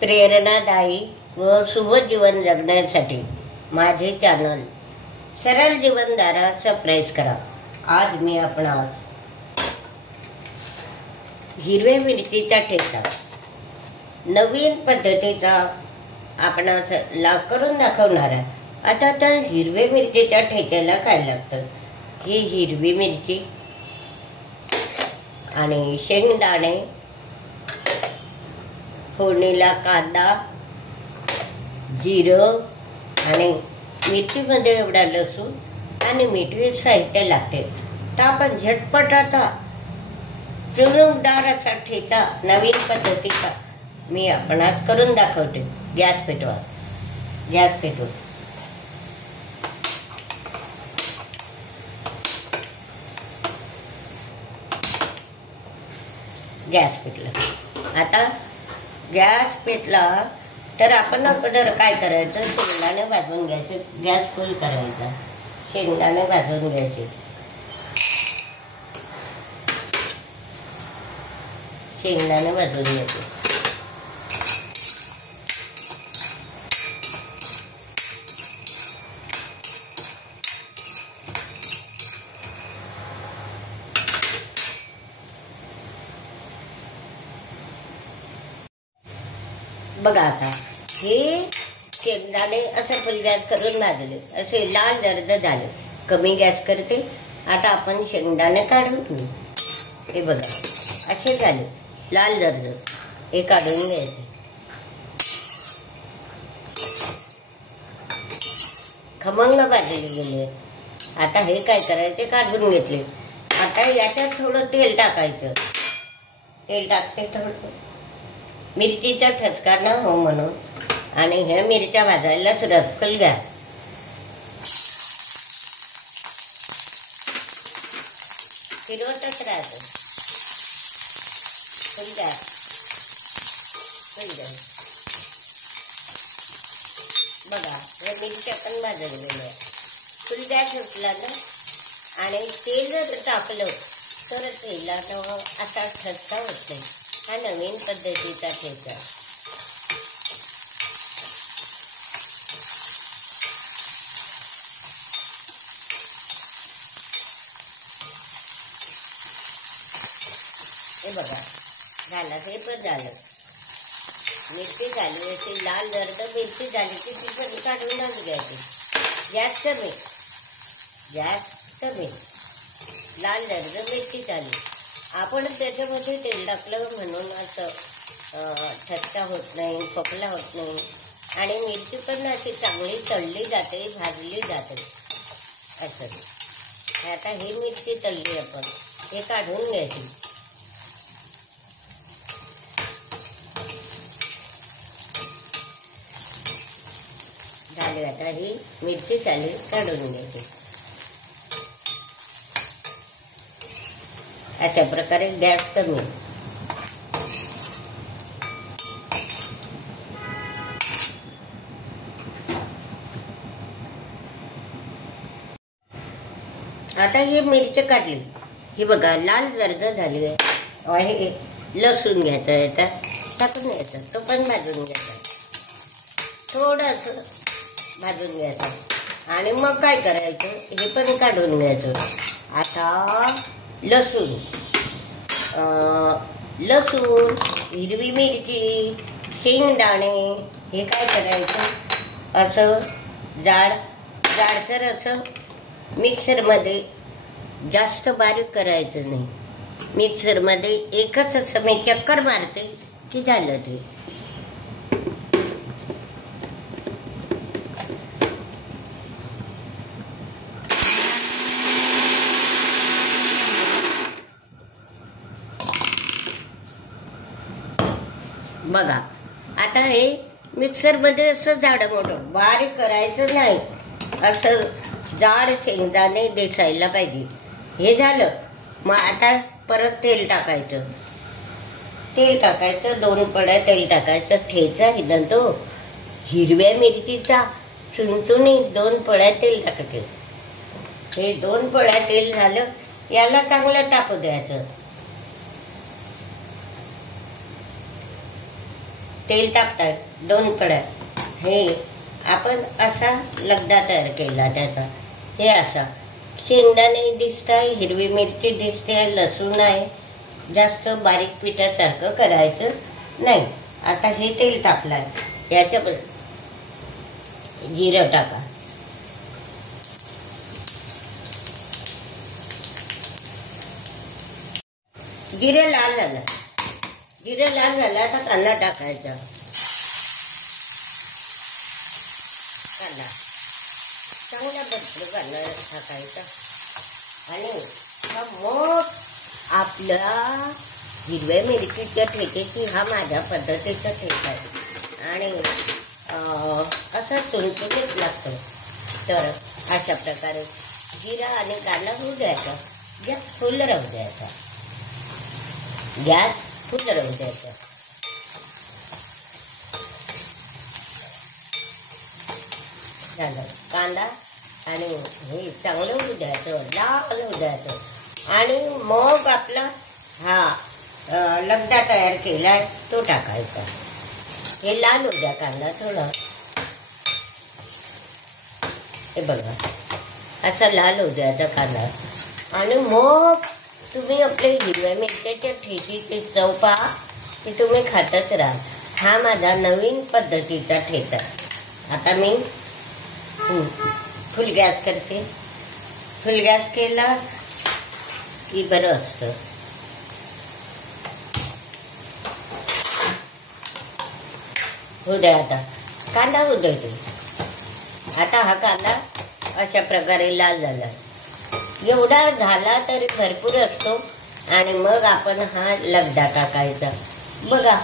प्रेरणादायी व शुभ जीवन जगण्यासाठी माझे चॅनल सरळ जीवनधारा सबस्क्राइब करा। आज मी आपणास हिरव्या मिरचीचा ठेचा नवीन पद्धतीचा आपणास लाभ करून दाखवणार आहे। आता तर हिरव्या मिरचीच्या ठेच्याला काय लागतं? ही हिरवी मिरची आणि शेंगदाणे, फोडणीला कांदा, जिरं आणि मिरचीमध्ये एवढा लसूण आणि मीठ हे साहित्य लागते। तर आपण झटपट आता चुरुमदार असा ठेचा नवीन पद्धतीचा मी आपणास करून दाखवते। गॅस पेटवा। गॅस पेटवा। गॅस पेटला। आता गॅस पेटला तर आपण अगोदर काय करायचं? शेंगदाणे भाजून घ्यायचे। गॅस फुल करायचा। शेंगदाणे भाजून घ्यायचे। शेंगदाणे भाजून घ्यायचे। बघा आता हे शेंगदाणे असे फुल गॅस करून भाजले, असे लाल जर्द झाले। कमी गॅस करते। आता आपण शेंगदाणे काढून घेऊ। हे बघा असे झाले लाल जर्द, हे काढून घ्यायचे। खमंग भाजले गेले। आता हे काय करायचे? काढून घेतले। आता याच्यात थोडं तेल टाकायचं। तेल टाकते थोडं, मिरचीचा ठसका न हो म्हणून, आणि ह्या मिरच्या भाजायला सुरुवात फुल गॅस। फिरवतच राहायचं फुल गॅस, फुल गॅस। बघा या मिरच्या पण भाजलेल्या आहे। फुल गॅस उठला ना, आणि तेल जर टाकलं तर तेलानं असा ठसका होत नाही। हा नवीन पद्धतीचा ठेचा। हे बघा झालं, हे पण झालं। मिरची झाली अशी लाल जर्द मिरची झाली की ती पण काढूनच घ्यायची। गॅस कमी, गॅस कमी। लाल जर्द मिरची झाली। आपण त्याच्यामध्ये तेल टाकलं म्हणून असं ठसका होत नाही, खोकला होत नाही, आणि मिरची पण अशी चांगली तळली जाते, भाजली जाते असं। आता ही मिरची तळली आपण, हे काढून घ्यायची। झाली आता ही मिरची झाली, काढून घ्यायची। अशा प्रकारे गॅस कमी। आता ही मिरची काढली, ही बघा लाल जर्द झाली आहे। लसूण घ्यायचं, याच्यात टाकून घ्यायचं, तो पण भाजून घ्यायचा, थोडंसं भाजून घ्यायचं, आणि मग काय करायचं? हे पण काढून घ्यायचं। आता लसूण, लसूण, हिरवी मिरची, शेंगदाणे हे काय करायचं? असं जाडसर असं मिक्सरमध्ये, जास्त बारीक करायचं नाही। मिक्सरमध्ये एकच असं मी चक्कर मारते की झालं ते। बघा आता हे मिक्सरमध्ये असं जाडं मोठं बारीक करायचं नाही, असं जाड शेंगदाणे दिसायला पाहिजे। हे झालं। मग आता परत तेल टाकायचं। तेल टाकायचं, 2 पळ्या तेल टाकायचं। ठेचा आहे ना तो हिरव्या मिरचीचा, चुनचुनीत 2 पळ्या तेल टाकायचं। हे 2 पळ्या तेल झालं, याला चांगलं तापू द्यायचं। तेल टाकतात 2 कढया. हे आपण असा लगदा तयार केला त्याचा. हे असा शेंगदाणे दिसताय, हिरवी मिरची दिसते, लसूण आहे. जास्त बारीक पिठासारखं करायचं नाही. आता हे तेल टाकलाय, याच्यामध्ये जिरं टाका. जिरं लाल झालं, जिरं लाल झालं. आता कांदा टाकायचा. कांदा चांगला भरपूर कांदा टाकायचा आणि मग आपल्या हिरव्या मिरचीच्या ठेच्याची हा माझ्या पद्धतीचा ठेचा आहे आणि असं तुणतुणीत लागतं. तर अशा प्रकारे जिरा आणि कांदा होऊ द्यायचा. गॅस फुल राहू द्यायचा. गॅस फुल राहू द्यायचा. झालं कांदा आणि हे चांगलं होऊ द्यायचं, लाल होऊ द्यायचं आणि मग आपला हा लगदा तयार केलाय तो टाकायचा. हे लाल होऊ द्या कांदा थोडा. हे बघा असा लाल होऊ द्यायचा कांदा आणि मग तुम्ही आपल्या हिरव्या मिरच्याच्या ठेचीची चव पहा की तुम्ही खातच राहा. हा माझा नवीन पद्धतीचा ठेचा. आता मी फुल गॅस करते. फुल गॅस केला की बरं असतं. होऊ द्या आता कांदा होऊ द्यायचे. आता हा कांदा अशा प्रकारे लाल झाला. एवढा झाला तरी भरपूर असतो आणि मग आपण हा लगदा टाकायचा. बघा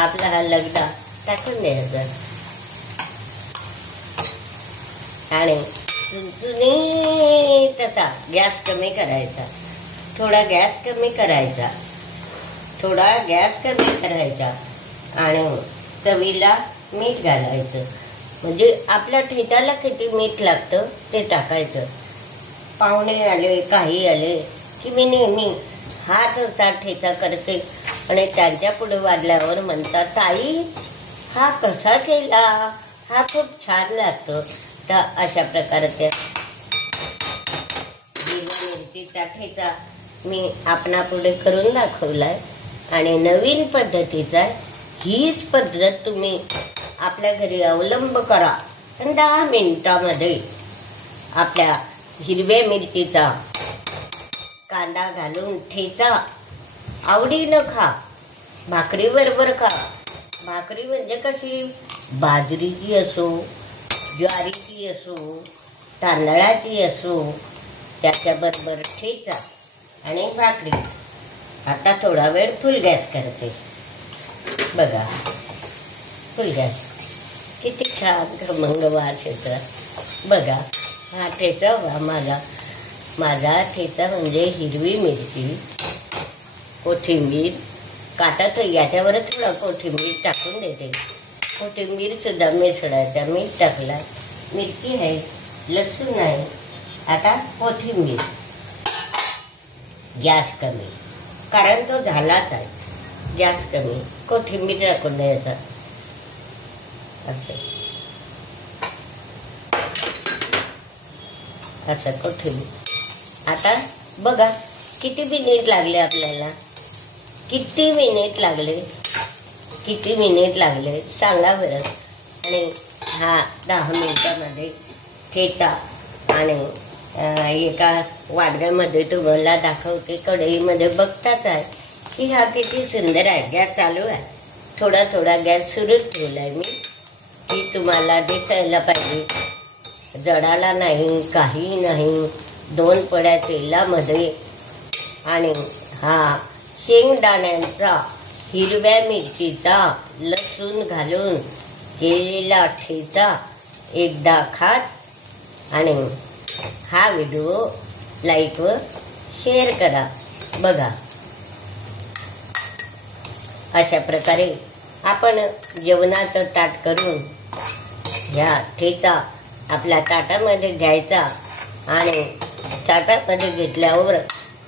आपला हा लगदा टाकून द्यायचा आणि तसा गॅस कमी करायचा. थोडा गॅस कमी करायचा. थोडा गॅस कमी करायचा आणि चवीला मीठ घालायचं. म्हणजे आपल्या ठेच्याला किती मीठ लागतं ते टाकायचं. पाहुणे आले काही आले की मी नेहमी हाच असा ठेचा करते आणि त्यांच्या पुढे वाढल्यावर म्हणतात ताई हा कसा केला, हा खूप छान लागतो. तर अशा प्रकारच्या हिरव्या मिरचीचा ठेचा मी आपणापुढे करून दाखवलाय आणि नवीन पद्धतीचा. हीच पद्धत तुम्ही आपल्या घरी अवलंब करा आणि 10 मिनिटामध्ये आपल्या हिरव्या मिरचीचा कांदा घालून ठेचा आवडीनं खा. भाकरी बरोबर खा. भाकरी म्हणजे कशी, बाजरीची असो, ज्वारीची असो, तांदळाची असो, त्याच्याबरोबर ठेचा आणि भाकरी. आता थोडा वेळ फुल गॅस करते. बघा फुल गॅस किती छान खमंग वास येतो. बघा हा ठेचा माझा ठेचा म्हणजे हिरवी मिरची, कोथिंबीर. काटाच याच्यावर थोडा कोथिंबीर टाकून देते. कोथिंबीर सुद्धा मिसळायचा. मीठ टाकला, मिरची आहे, लसूण आहे. आता कोथिंबीर. गॅस कमी कारण तो झालाच आहे. गॅस कमी. कोथिंबीर टाकून द्यायचा असं कोथिंबीर. आता बघा किती मिनिट लागले आपल्याला. किती मिनिट लागले सांगा बरं. आणि हा 10 मिनिटामध्ये ठेचा आणि एका वाडग्यामध्ये तुम्हाला दाखवते. कढईमध्ये बघताच आहे की हा किती सुंदर आहे. गॅस चालू आहे. थोडा थोडा गॅस सुरूच ठेवलाय मी की तुम्हाला दिसायला पाहिजे. जळाला नाही, काही नाही. 2 पड्या तेलामध्ये आणि हा शेंगदाण्यांचा, हिरव्या मिरचीचा, लसूण घालून केलेला ठेचा एकदा खात आणि हा व्हिडिओ लाईक व शेअर करा. बघा अशा प्रकारे आपण जेवणाचं ताट करून ह्या ठेचा आपल्या ताटामध्ये घ्यायचा आणि ताटामध्ये घेतल्यावर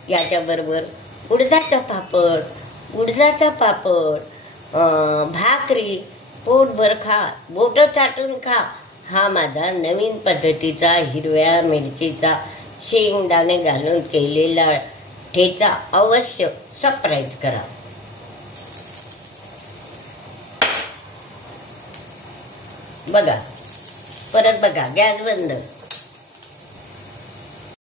याच्याबरोबर उडदाचा पापड, उडदाचा पापड, भाकरी पोटभर खा, बोटं चाटून खा. हा माझा नवीन पद्धतीचा हिरव्या मिरचीचा शेंगदाणे घालून केलेला ठेचा. अवश्य सरप्राईज करा. बघा, परत बघा, गॅस बंद.